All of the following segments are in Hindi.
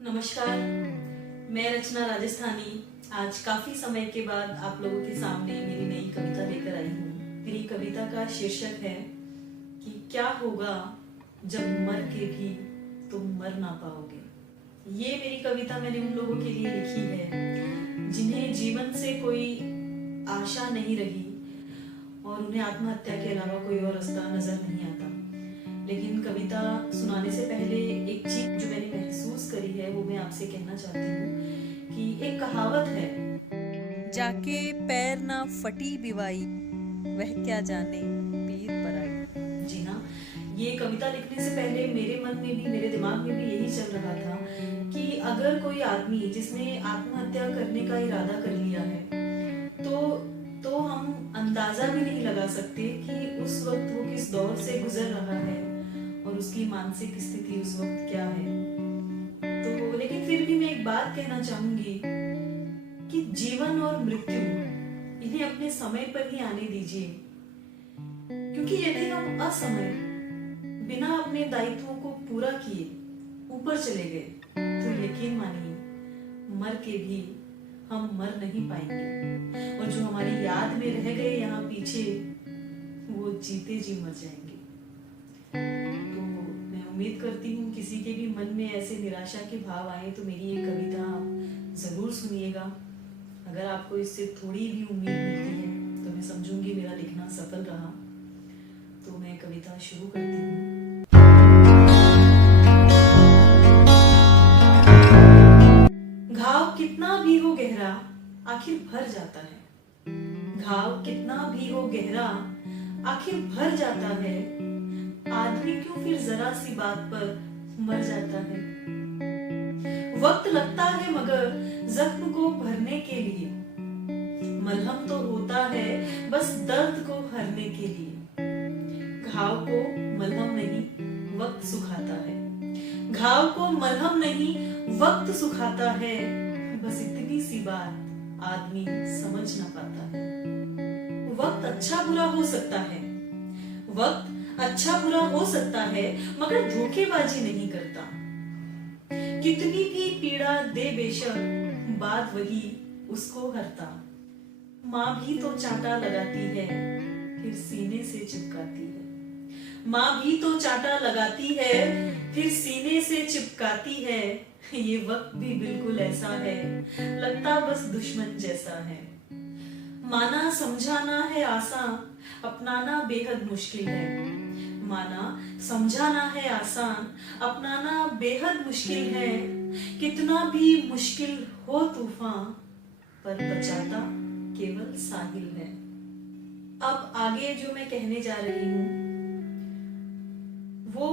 नमस्कार। मैं रचना राजस्थानी आज काफी समय के बाद आप लोगों के सामने मेरी नई कविता लेकर आई हूँ। मेरी कविता का शीर्षक है कि क्या होगा जब मर के भी तुम मर ना पाओगे। ये मेरी कविता मैंने उन लोगों के लिए लिखी है जिन्हें जीवन से कोई आशा नहीं रही और उन्हें आत्महत्या के अलावा कोई और रास्ता नजर नहीं आता। लेकिन कविता सुनाने से पहले एक चीज जो मैंने महसूस करी है वो मैं आपसे कहना चाहती हूँ कि एक कहावत है, जाके पैर ना फटी बिवाई वह क्या जाने पीर पराई। जी हाँ, ये कविता लिखने से पहले मेरे मन में भी मेरे दिमाग में भी यही चल रहा था कि अगर कोई आदमी जिसने आत्महत्या करने का इरादा कर लिया है तो हम अंदाजा भी नहीं लगा सकते कि उस वक्त वो किस दौर से गुजर रहा है और उसकी मानसिक स्थिति उस वक्त क्या है। तो लेकिन फिर भी मैं एक बात कहना चाहूंगी कि जीवन और मृत्यु इन्हें अपने समय पर ही आने दीजिए, क्योंकि यदि हम असमय बिना अपने दायित्वों को पूरा किए ऊपर चले गए तो यकीन मानिए मर के भी हम मर नहीं पाएंगे और जो हमारी याद में रह गए यहाँ पीछे वो जीते जी मर जाएंगे। तो मैं उम्मीद करती हूँ किसी के भी मन में ऐसे निराशा के भाव आए तो मेरी ये कविता आप जरूर सुनिएगा। अगर आपको इससे थोड़ी भी उम्मीद मिलती है तो मैं समझूंगी मेरा लिखना सफल रहा। तो मैं कविता शुरू करती हूँ। घाव कितना भी हो गहरा आखिर भर जाता है। घाव कितना भी हो गहरा आखिर भर जाता है। आदमी क्यों फिर जरा सी बात पर मर जाता है। वक्त लगता है मगर जख्म को भरने के लिए। मलहम तो होता है बस दर्द को हरने के लिए। घाव को मलहम नहीं वक्त सुखाता है। घाव को मलहम नहीं वक्त सुखाता है। बस इतनी सी बात आदमी समझ ना पाता है। वक्त अच्छा बुरा हो सकता है। वक्त अच्छा बुरा हो सकता है मगर धोखेबाजी नहीं करता। कितनी भी पीड़ा दे बेशक बात वही उसको हरता। माँ भी तो चांटा लगाती है फिर सीने से चिपकाती है। माँ भी तो चांटा लगाती है फिर सीने से चिपकाती है। ये वक्त भी बिल्कुल ऐसा है लगता बस दुश्मन जैसा है। माना समझाना है आसान अपनाना बेहद मुश्किल है। माना समझाना है आसान अपनाना बेहद मुश्किल है। कितना भी मुश्किल हो तूफान पर बचाता केवल साहिल है। अब आगे जो मैं कहने जा रही हूँ वो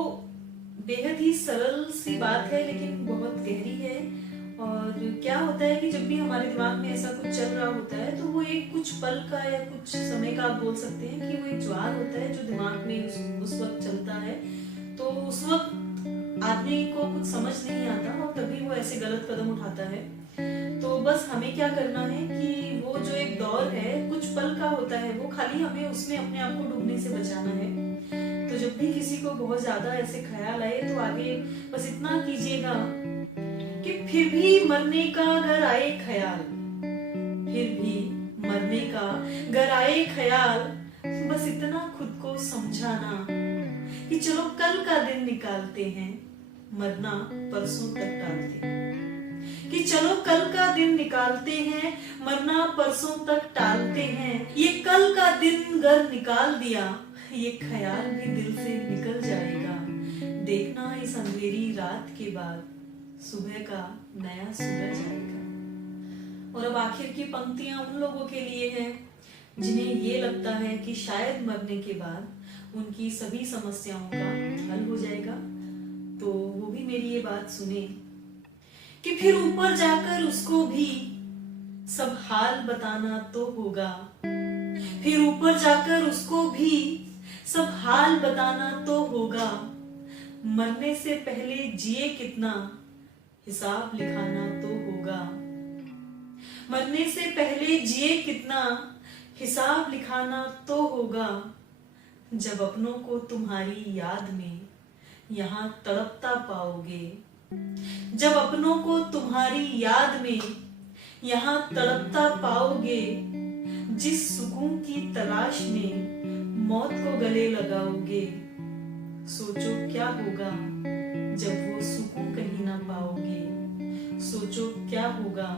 बेहद ही सरल सी बात है लेकिन बहुत गहरी है। और क्या होता है कि जब भी हमारे दिमाग में ऐसा कुछ चल रहा होता है तो वो एक कुछ पल का या कुछ समय का आप बोल सकते हैं कि वो एक ज्वार होता है जो दिमाग में उस वक्त चलता है। तो उस वक्त आदमी को कुछ समझ नहीं आता और तभी वो ऐसे गलत कदम उठाता है। तो बस हमें क्या करना है कि वो जो एक दौर है कुछ पल का होता है वो खाली हमें उसमें अपने आप को डूबने से बचाना है। तो जब भी किसी को बहुत ज्यादा ऐसे ख्याल आए तो आगे बस इतना कीजिएगा कि फिर भी मरने का अगर आए ख्याल, फिर भी मरने का अगर आए ख्याल, बस इतना खुद को समझाना कि चलो कल का दिन निकालते हैं मरना परसों तक टालते हैं। कि चलो कल का दिन निकालते हैं मरना परसों तक टालते हैं। ये कल का दिन अगर निकाल दिया ये ख्याल भी दिल से निकल जाएगा। देखना इस अंधेरी रात के बाद सुबह का नया सूरज आएगा। और अब आखिर की पंक्तियां उन लोगों के लिए हैं जिन्हें ये लगता है कि शायद मरने के बाद उनकी सभी समस्याओं का हल हो जाएगा। तो वो भी मेरी ये बात सुने कि फिर ऊपर जाकर उसको भी सब हाल बताना तो होगा। फिर ऊपर जाकर उसको भी सब हाल बताना तो होगा। मरने से पहले जिए कितना हिसाब लिखाना तो होगा। मरने से पहले जिए कितना हिसाब लिखाना तो होगा। जब अपनों को तुम्हारी याद में यहाँ तड़पता पाओगे जब अपनों को तुम्हारी याद में यहाँ तड़पता पाओगे, जिस सुकून की तलाश में मौत को गले लगाओगे, सोचो क्या होगा जब वो सुकून कहीं ना पाओगे, सोचो क्या होगा